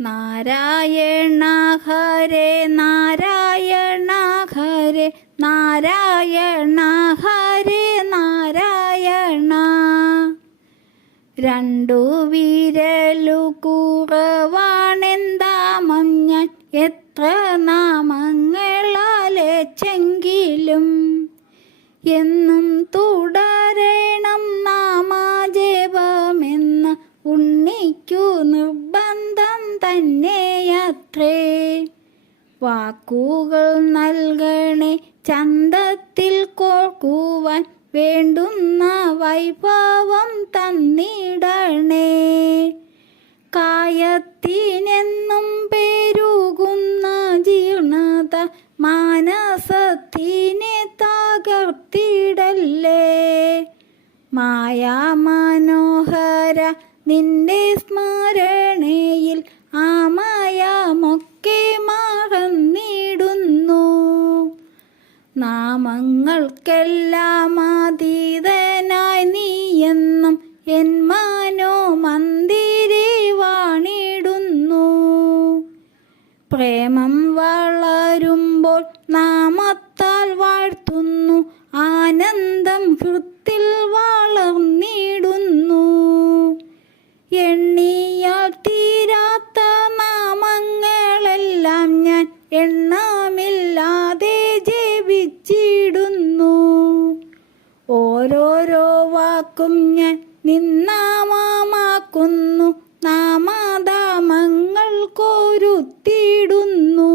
നാരായണ ഹരേ നാരായണ ഹരേ നാരായണ ഹരേ നാരായണ. രണ്ടു വിരലു കുറവാണെന്താമം ഞാൻ എത്ര നാമങ്ങളാലെങ്കിലും എന്നും തുടരണം നാമജപമെന്ന് ഉണ്ണിക്കു നിർബന്ധം തന്നെയത്രേ. വാക്കുകൾ നൽകണേ ചന്തത്തിൽ കോർക്കുവാൻ വേണ്ടുന്ന വൈഭവം തന്നിടണേ. കായത്തിനെന്നും പെരുകുന്ന ജീർണത മാനസത്തിനെ തകർത്തിടല്ലേ. മായാ മനോഹര നിന്റെ സ്മരണയിൽ ആ മായമൊക്കെ മറന്നിടുന്നു. നാമങ്ങൾക്കെല്ലാം അതീതനായി നീയെന്നും എൻ മനോമന്ദിരേ വാണിടുന്നു. പ്രേമം വളരുമ്പോൾ നാമത്താൽ വാഴ്ത്തുന്നു. ആനന്ദം ഹൃത്തിൽ വളർന്നിടുന്നു. എണ്ണിയാൽ തീരാത്ത നാമങ്ങളെല്ലാം ഞാൻ എണ്ണമില്ലാതെ ജപിച്ചിടുന്നു. ഓരോരോ വാക്കും ഞാൻ നിന്നാമമാക്കുന്നു. നാമധാമങ്ങൾ കോരുത്തിടുന്നു.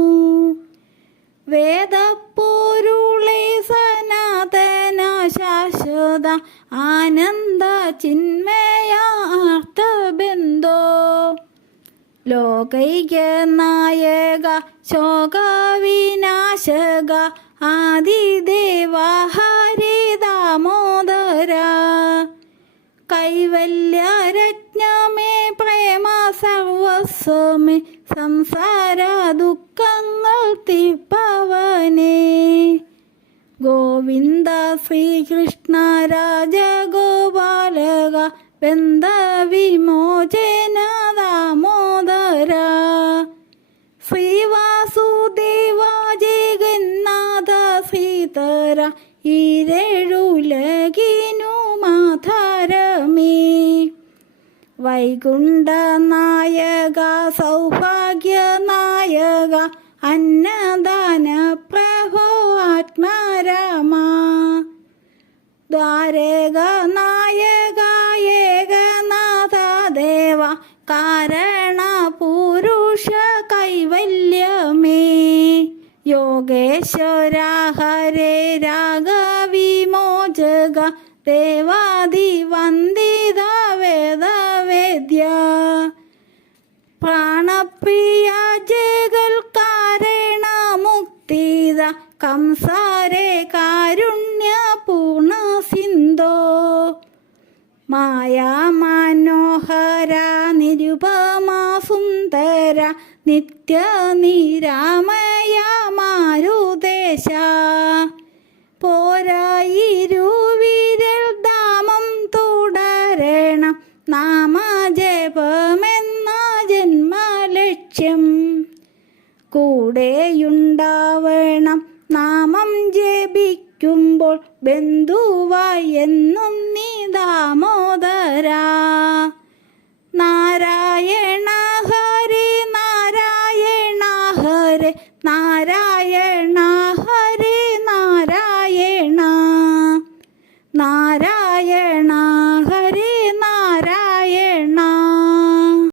വേദപ്പോരുളേ സനാതന ശാശ്വത ആനന്ദ ചിന്മയാർത്ഥബന്ധോ. ലോകൈക നായക ശോകവിനാശക ആദിദേവ ഹരേ ദാമോദര. കൈവല്യരത്നമേ പ്രേമ സർവസ്വമേ സംസാര ദുഃഖങ്ങൾ തീർപ്പവനേ. ഗോവിന്ദ ശ്രീകൃഷ്ണ രാജഗോപാലക ബന്ധ വിമോചന ദാമോദര. ശ്രീവാസുദേവ ജഗന്നാഥ ശ്രീധര ഈരേഴുലകിനു മാധരമേ. വൈകുണ്ഠ നായക സൗഭാഗ്യ നായക അന്നദാന പ്രഭോ ആത്മാരാമ. ദ്വാരക നായക ഏകനാഥ ദേവ കാരണ പുരുഷ കൈവല്യമേ. യോഗേശ്വര ഹരേ രാഗവിമോചക ദേവാദിവന്ദിത വേദവേദ്യ. പ്രാണപ്രിയ ജഗൽക്കാരണ മുക്തിദ കംസാരേ കാരുണ്യപൂർണ സിന്ധോ. മായാ മനോഹര നിരുപമാ സുന്ദര നിത്യ നിരാമയ മാരുദേശ. പോരായിരുവിരൽ ധാമം തുടരണം നാമജപമെന്ന ജന്മലക്ഷ്യം. കൂടെയുണ്ടാവണം നാമം ജപിക്കുമ്പോൾ ബന്ധുവായി എന്നും നീ ദാമോദര. നാരായണ ഹരേ നാരായണ ഹരേ നാരായണ